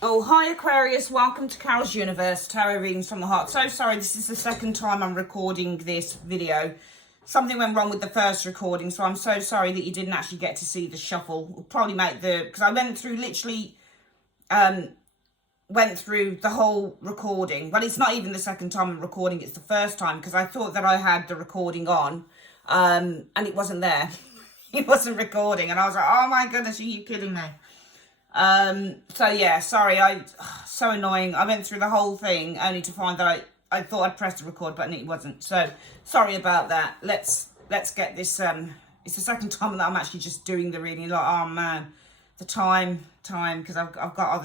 Oh, hi Aquarius, welcome to Carol's Universe, Tarot Readings from the Heart. So sorry, this is the second time I'm recording this video. Something went wrong with the first recording, so I'm so sorry that you didn't actually get to see the shuffle. We'll probably make because I went through went through the whole recording. Well, it's not even the second time I'm recording, it's the first time, because I thought that I had the recording on, and it wasn't there. It wasn't recording, and I was like, oh my goodness, are you kidding me? So yeah, sorry, so annoying. I went through the whole thing only to find that I thought I'd pressed the record button, it wasn't. So sorry about that. Let's get this, it's the second time that I'm actually just doing the reading. Like, oh man, the time, because I've got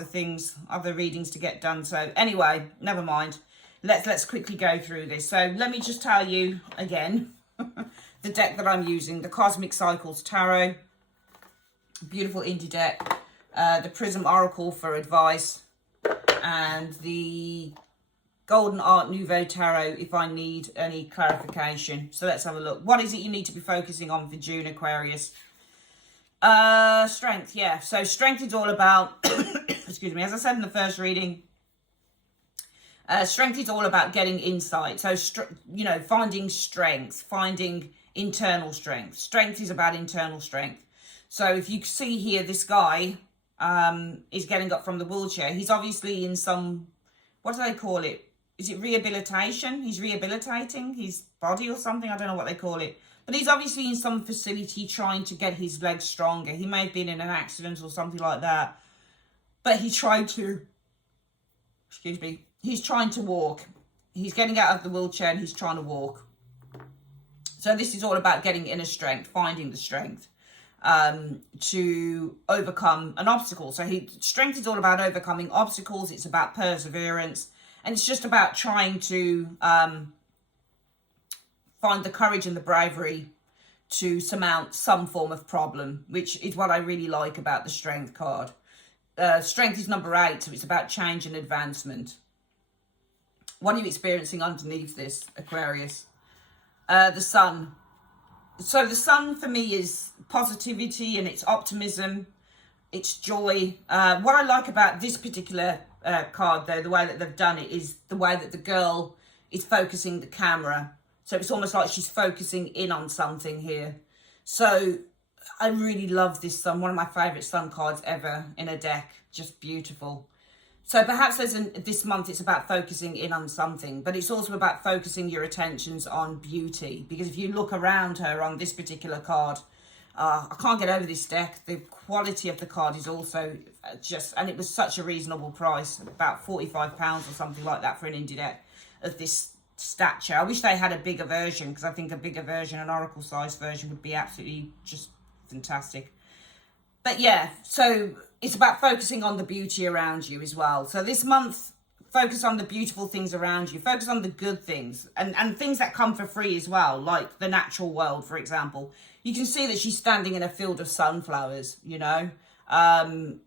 other readings to get done. So anyway, never mind. Let's quickly go through this. So let me just tell you again, the deck that I'm using, the Cosmic Cycles Tarot, beautiful indie deck. The Prism Oracle for advice, and the Golden Art Nouveau Tarot if I need any clarification. So let's have a look. What is it you need to be focusing on for June, Aquarius? Strength, yeah. So strength is all about, excuse me, as I said in the first reading, strength is all about getting insight. So, finding strength, finding internal strength. Strength is about internal strength. So if you see here, this guy is getting up from the wheelchair. He's obviously in some, what do they call it? Is it rehabilitation? He's rehabilitating his body or something. I don't know what they call it. But he's obviously in some facility trying to get his legs stronger. He may have been in an accident or something like that. But he tried to, excuse me, he's trying to walk. He's getting out of the wheelchair and he's trying to walk. So this is all about getting inner strength, finding the strength to overcome an obstacle. So strength is all about overcoming obstacles. It's about perseverance, and it's just about trying to find the courage and the bravery to surmount some form of problem, which is what I really like about the strength card. Strength is number 8, so it's about change and advancement. What are you experiencing underneath this, Aquarius? The sun. So the sun for me is positivity, and it's optimism, it's joy. What I like about this particular card, though, the way that they've done it, is the way that the girl is focusing the camera. So it's almost like she's focusing in on something here. So I really love this sun, one of my favourite sun cards ever in a deck. Just beautiful. So perhaps this month it's about focusing in on something, but it's also about focusing your attentions on beauty. Because if you look around her on this particular card, I can't get over this deck. The quality of the card is also and it was such a reasonable price, about £45 or something like that for an indie deck of this stature. I wish they had a bigger version, because I think a bigger version, an oracle size version, would be absolutely just fantastic. But yeah, so it's about focusing on the beauty around you as well. So this month, focus on the beautiful things around you. Focus on the good things and things that come for free as well, like the natural world, for example. You can see that she's standing in a field of sunflowers, and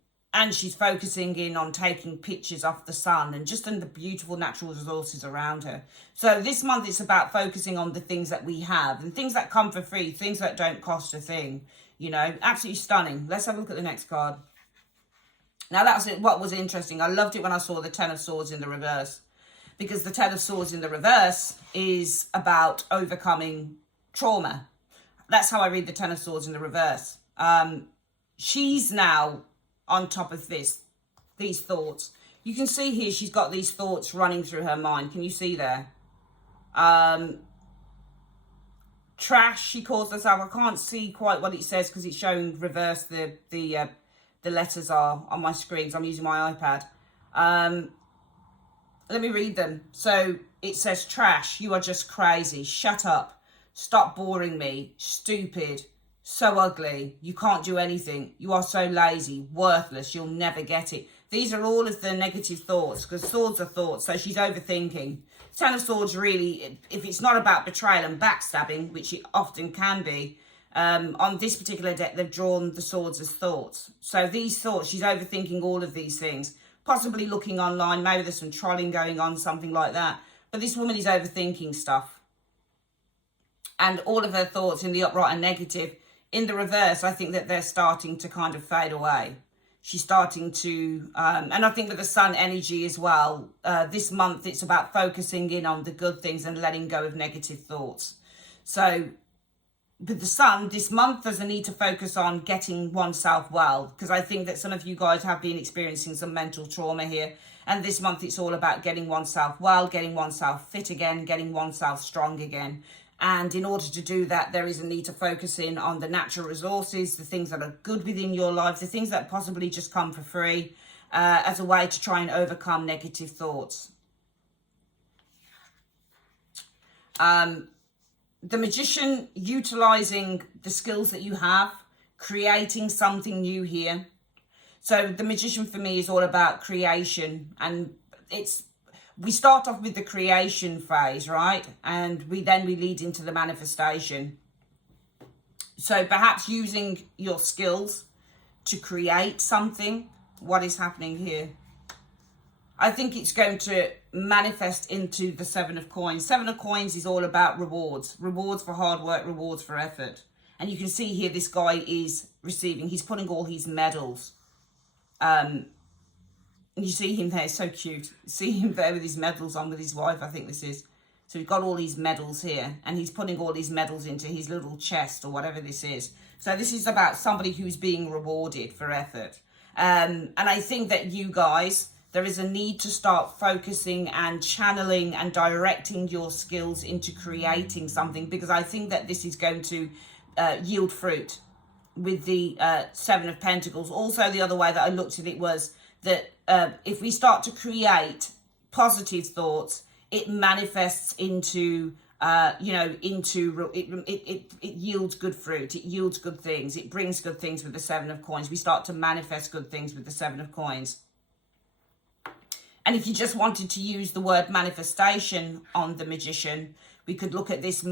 she's focusing in on taking pictures of the sun and just in the beautiful natural resources around her. So this month, it's about focusing on the things that we have and things that come for free, things that don't cost a thing. Absolutely stunning. Let's have a look at the next card. Now, that's what was interesting. I loved it when I saw the Ten of Swords in the reverse, because the Ten of Swords in the reverse is about overcoming trauma. That's how I read the Ten of Swords in the reverse. She's now on top of these thoughts. You can see here she's got these thoughts running through her mind. Can you see there? Trash, she calls herself. I can't see quite what it says because it's showing reverse. The letters are on my screen, so I'm using my iPad. Let me read them. So it says, trash, you are just crazy. Shut up. Stop boring me. Stupid. So ugly. You can't do anything. You are so lazy. Worthless. You'll never get it. These are all of the negative thoughts, because swords are thoughts, so she's overthinking. Ten of Swords, really, if it's not about betrayal and backstabbing, which it often can be, on this particular deck, they've drawn the swords as thoughts. So these thoughts, she's overthinking all of these things, possibly looking online, maybe there's some trolling going on, something like that. But this woman is overthinking stuff. And all of her thoughts in the upright and negative. In the reverse, I think that they're starting to kind of fade away. She's starting to, and I think with the sun energy as well, this month it's about focusing in on the good things and letting go of negative thoughts. So with the sun, this month there's a need to focus on getting oneself well, because I think that some of you guys have been experiencing some mental trauma here. And this month it's all about getting oneself well, getting oneself fit again, getting oneself strong again. And in order to do that, there is a need to focus in on the natural resources, the things that are good within your life, the things that possibly just come for free, as a way to try and overcome negative thoughts. The Magician, utilizing the skills that you have, creating something new here. So the Magician for me is all about creation, and we start off with the creation phase, right? And we lead into the manifestation. So perhaps using your skills to create something. What is happening here? I think it's going to manifest into the Seven of Coins. Seven of Coins is all about rewards. Rewards for hard work, rewards for effort. And you can see here this guy is receiving, he's putting all his medals. You see him there, so cute. See him there with his medals on with his wife, I think this is. So we've got all these medals here, and he's putting all these medals into his little chest or whatever this is. So this is about somebody who's being rewarded for effort. And I think that you guys, there is a need to start focusing and channeling and directing your skills into creating something, because I think that this is going to yield fruit with the Seven of Pentacles. Also, the other way that I looked at it was that if we start to create positive thoughts, it manifests into, it yields good fruit. It yields good things. It brings good things with the Seven of Coins. We start to manifest good things with the Seven of Coins. And if you just wanted to use the word manifestation on the Magician, we could look at these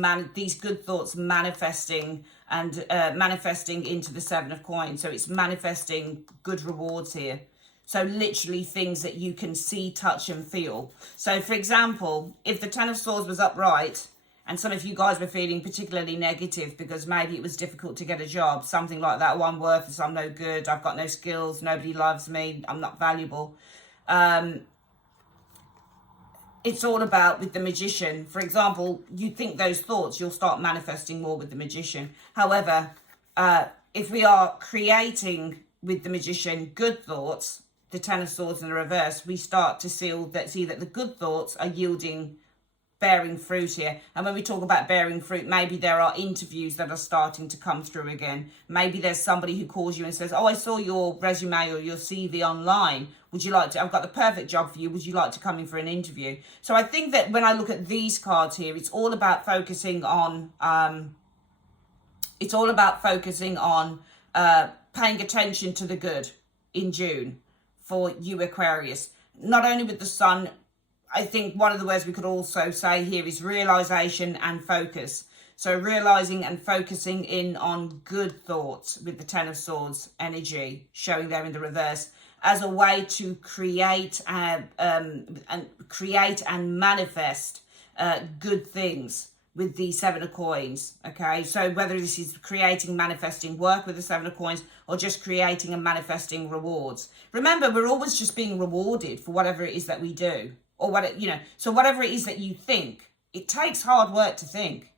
good thoughts manifesting and manifesting into the Seven of Coins. So it's manifesting good rewards here. So literally things that you can see, touch and feel. So for example, if the Ten of Swords was upright and some of you guys were feeling particularly negative because maybe it was difficult to get a job, something like that, oh, I'm worthless, I'm no good, I've got no skills, nobody loves me, I'm not valuable. It's all about with the Magician. For example, you think those thoughts, you'll start manifesting more with the Magician. However, if we are creating with the Magician good thoughts, the Ten of Swords in the reverse, we start to see that the good thoughts are bearing fruit here. And when we talk about bearing fruit, maybe there are interviews that are starting to come through again. Maybe there's somebody who calls you and says, oh, I saw your resume or your CV online. Would you like to, I've got the perfect job for you. Would you like to come in for an interview? So I think that when I look at these cards here, it's all about focusing on, paying attention to the good in June for you, Aquarius. Not only with the sun, I think one of the words we could also say here is realization and focus. So realizing and focusing in on good thoughts with the Ten of Swords energy showing there in the reverse as a way to create and manifest good things with the Seven of Coins. Okay, so whether this is creating, manifesting work with the Seven of Coins or just creating and manifesting rewards. Remember, we're always just being rewarded for whatever it is that we do. Or so whatever it is that you think, it takes hard work to think,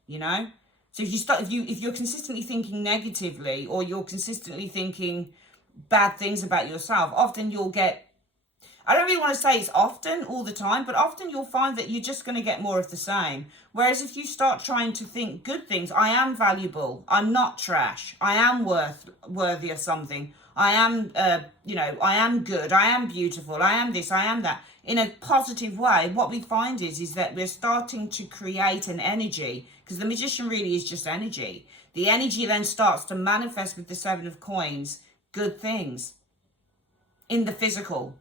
So if you're consistently thinking negatively, or you're consistently thinking bad things about yourself, often you'll get, I don't really want to say it's often all the time, but often you'll find that you're just going to get more of the same. Whereas if you start trying to think good things, I am valuable, I'm not trash, I am worthy of something, I am, I am good, I am beautiful, I am this, I am that. In a positive way, what we find is that we're starting to create an energy, because the Magician really is just energy. The energy then starts to manifest with the Seven of Coins, good things in the physical,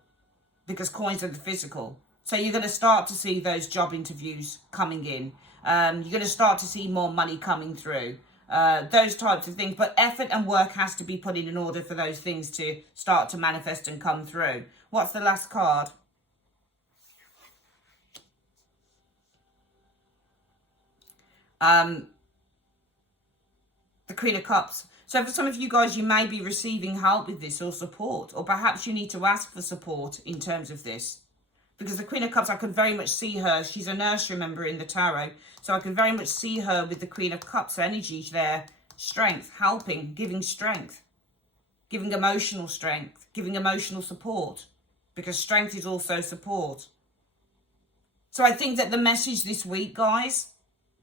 because coins are the physical. So you're going to start to see those job interviews coming in. You're going to start to see more money coming through. Those types of things. But effort and work has to be put in order for those things to start to manifest and come through. What's the last card? The Queen of Cups. So for some of you guys, you may be receiving help with this or support, or perhaps you need to ask for support in terms of this. Because the Queen of Cups, I could very much see her. She's a nursery member in the tarot. So I can very much see her with the Queen of Cups energy there. Strength, helping, giving strength. Giving emotional strength. Giving emotional support. Because strength is also support. So I think that the message this week, guys,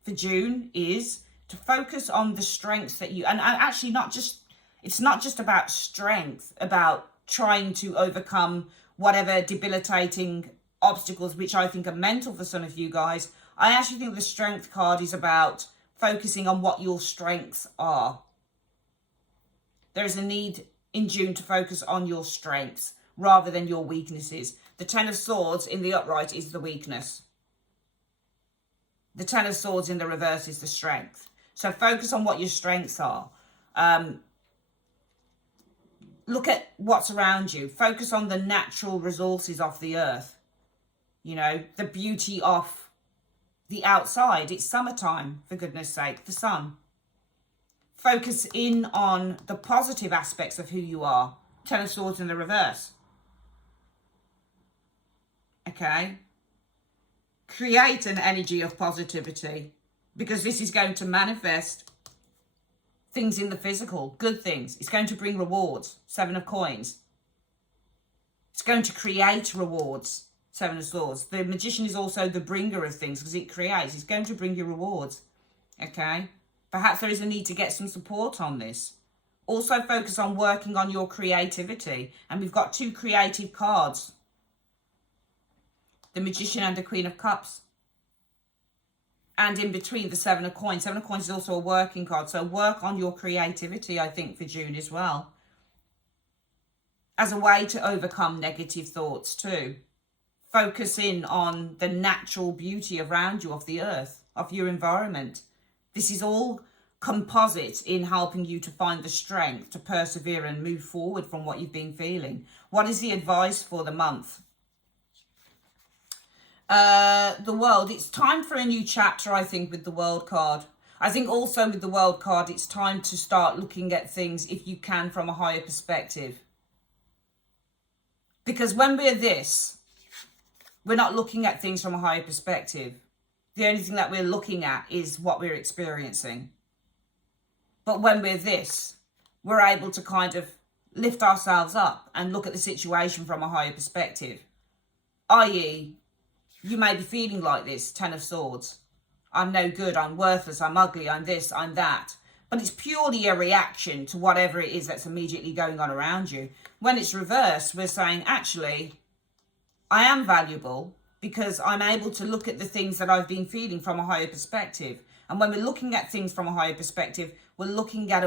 for June is to focus on the strengths that you... And actually not just... It's not just about strength, about trying to overcome whatever debilitating obstacles, which I think are mental for some of you guys. I actually think the strength card is about focusing on what your strengths are. There is a need in June to focus on your strengths rather than your weaknesses. The Ten of Swords in the upright is the weakness. The Ten of Swords in the reverse is the strength. So focus on what your strengths are. Look at what's around you. Focus on the natural resources of the earth. You know, the beauty of the outside. It's summertime, for goodness sake, the sun. Focus in on the positive aspects of who you are. Ten of Swords in the reverse. Okay? Create an energy of positivity, because this is going to manifest things in the physical, good things. It's going to bring rewards. Seven of Coins. It's going to create rewards. Seven of Swords. The Magician is also the bringer of things because it creates. It's going to bring you rewards. Okay? Perhaps there is a need to get some support on this. Also focus on working on your creativity. And we've got two creative cards. The Magician and the Queen of Cups. And in between, the Seven of Coins. Seven of Coins is also a working card. So work on your creativity, I think, for June as well. As a way to overcome negative thoughts too. Focus in on the natural beauty around you, of the earth, of your environment. This is all composite in helping you to find the strength to persevere and move forward from what you've been feeling. What is the advice for the month? The World. It's time for a new chapter, I think, with the World card. I think also with the World card, it's time to start looking at things, if you can, from a higher perspective. Because when we're this... we're not looking at things from a higher perspective. The only thing that we're looking at is what we're experiencing. But when we're this, we're able to kind of lift ourselves up and look at the situation from a higher perspective. I.e., you may be feeling like this, Ten of Swords. I'm no good, I'm worthless, I'm ugly, I'm this, I'm that. But it's purely a reaction to whatever it is that's immediately going on around you. When it's reversed, we're saying, actually, I am valuable because I'm able to look at the things that I've been feeling from a higher perspective. And when we're looking at things from a higher perspective, we're looking at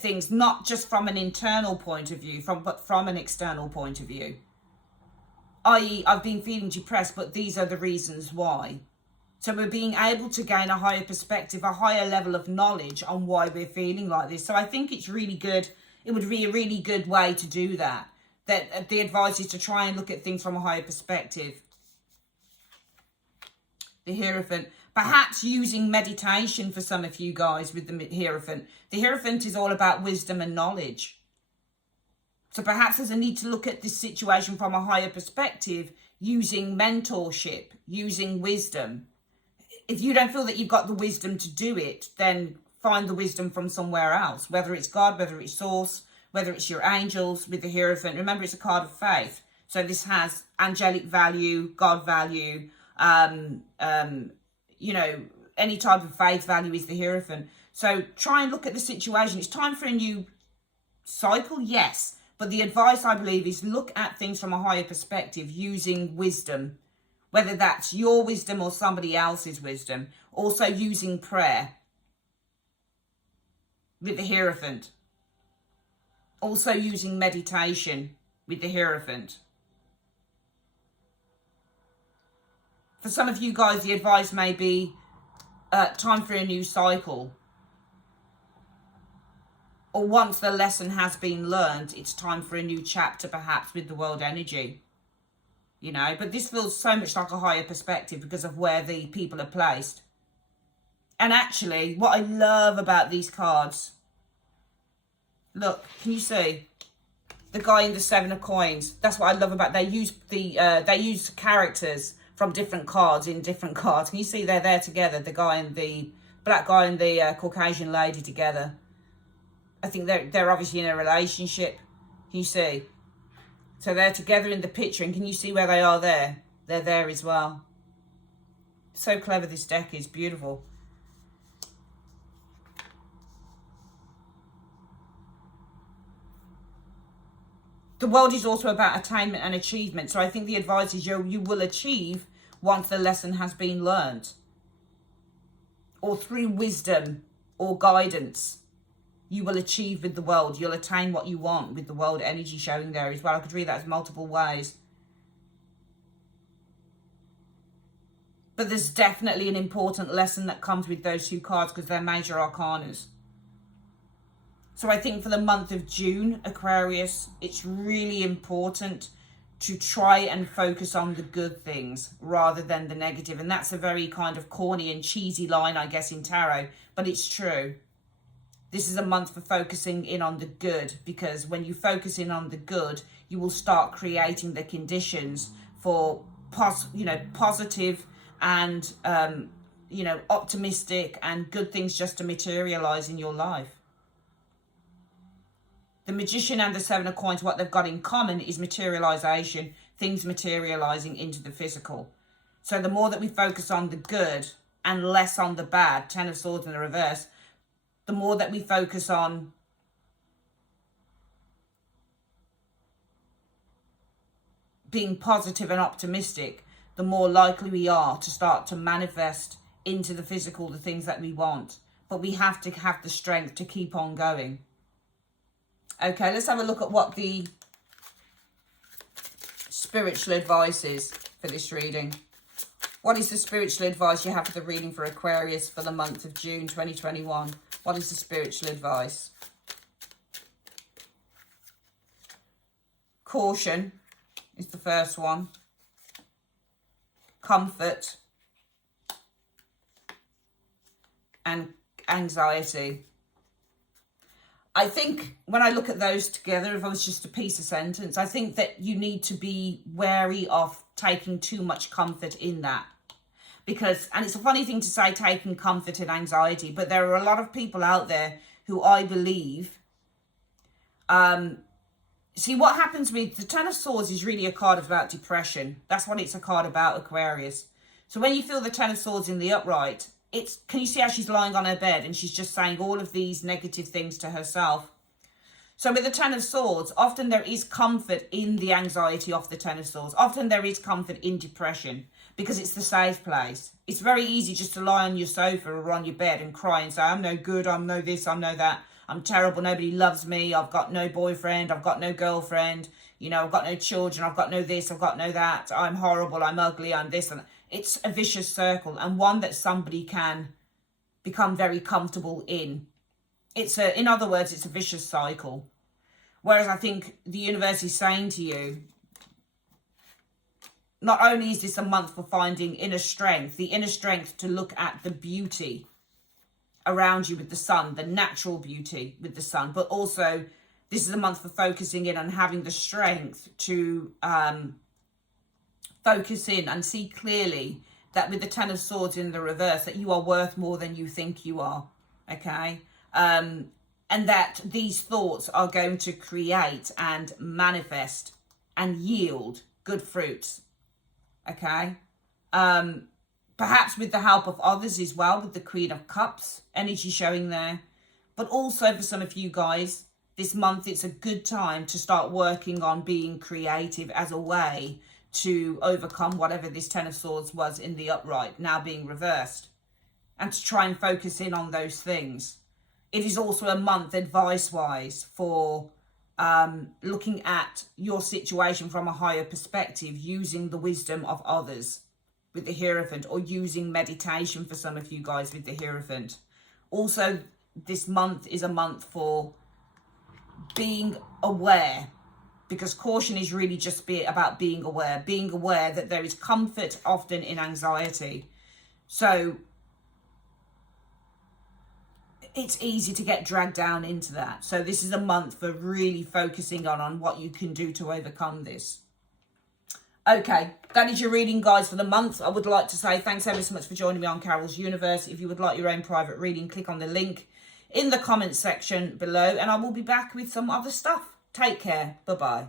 things not just from an internal point of view, but from an external point of view. I.e., I've been feeling depressed, but these are the reasons why. So we're being able to gain a higher perspective, a higher level of knowledge on why we're feeling like this. So I think it's really good. It would be a really good way to do that. That the advice is to try and look at things from a higher perspective. The Hierophant. Perhaps using meditation for some of you guys with the Hierophant. The Hierophant is all about wisdom and knowledge. So perhaps there's a need to look at this situation from a higher perspective, using mentorship, using wisdom. If you don't feel that you've got the wisdom to do it, then find the wisdom from somewhere else, whether it's God, whether it's Source, whether it's your angels with the Hierophant. Remember, it's a card of faith. So this has angelic value, God value, you know, any type of faith value is the Hierophant. So try and look at the situation. It's time for a new cycle, yes. But the advice, I believe, is look at things from a higher perspective using wisdom, whether that's your wisdom or somebody else's wisdom. Also using prayer with the Hierophant. Also using meditation with the Hierophant. For some of you guys, the advice may be time for a new cycle. Or once the lesson has been learned, it's time for a new chapter, perhaps, with the world energy. You know, but this feels so much like a higher perspective because of where the people are placed. And actually, what I love about these cards, look, can you see? The guy in the 7 of coins. That's what I love about, they use characters from different cards in different cards. Can you see they're there together? The guy and the black guy and the Caucasian lady together. I think they're obviously in a relationship. Can you see? So they're together in the picture, and can you see where they are there? They're there as well. So clever, this deck is beautiful. The world is also about attainment and achievement. So I think the advice is you will achieve once the lesson has been learned. Or through wisdom or guidance, you will achieve with the world. You'll attain what you want with the world energy showing there as well. I could read that as multiple ways. But there's definitely an important lesson that comes with those 2 cards because they're major arcanas. So I think for the month of June, Aquarius, it's really important to try and focus on the good things rather than the negative. And that's a very kind of corny and cheesy line, I guess, in tarot, but it's true. This is a month for focusing in on the good, because when you focus in on the good, you will start creating the conditions for positive and optimistic and good things just to materialize in your life. The Magician and the 7 of coins, what they've got in common is materialization, things materializing into the physical. So the more that we focus on the good and less on the bad, 10 of swords in the reverse, the more that we focus on being positive and optimistic, the more likely we are to start to manifest into the physical the things that we want. But we have to have the strength to keep on going. Okay, let's have a look at what the spiritual advice is for this reading. What is the spiritual advice you have for the reading for Aquarius for the month of June 2021? What is the spiritual advice? Caution is the first one. Comfort. And anxiety. I think when I look at those together, if I was just a piece of sentence, I think that you need to be wary of taking too much comfort in that. Because, and it's a funny thing to say, taking comfort in anxiety, but there are a lot of people out there who I believe, see what happens with the 10 of swords is really a card about depression. That's what it's a card about, Aquarius. So when you feel the 10 of swords in the upright, can you see how she's lying on her bed and she's just saying all of these negative things to herself? So with the 10 of swords, often there is comfort in the anxiety of the 10 of swords. Often there is comfort in depression because it's the safe place. It's very easy just to lie on your sofa or on your bed and cry and say, I'm no good, I'm no this, I'm no that, I'm terrible, nobody loves me, I've got no boyfriend, I've got no girlfriend, I've got no children, I've got no this, I've got no that, I'm horrible, I'm ugly, I'm this and that. It's a vicious circle, and one that somebody can become very comfortable in. In other words, it's a vicious cycle. Whereas I think the universe is saying to you, not only is this a month for finding inner strength, the inner strength to look at the beauty around you with the sun, the natural beauty with the sun, but also this is a month for focusing in on having the strength to focus in and see clearly that with the 10 of swords in the reverse, that you are worth more than you think you are, okay? And that these thoughts are going to create and manifest and yield good fruits, okay? Perhaps with the help of others as well, with the Queen of Cups energy showing there. But also for some of you guys, this month it's a good time to start working on being creative as a way to overcome whatever this 10 of swords was in the upright, now being reversed, and to try and focus in on those things. It is also a month advice-wise for looking at your situation from a higher perspective, using the wisdom of others with the Hierophant, or using meditation for some of you guys with the Hierophant. Also, this month is a month for being aware, because caution is really just about being aware that there is comfort often in anxiety. So it's easy to get dragged down into that. So this is a month for really focusing on what you can do to overcome this. Okay, that is your reading, guys, for the month. I would like to say thanks ever so much for joining me on Carol's Universe. If you would like your own private reading, click on the link in the comments section below, and I will be back with some other stuff. Take care. Bye-bye.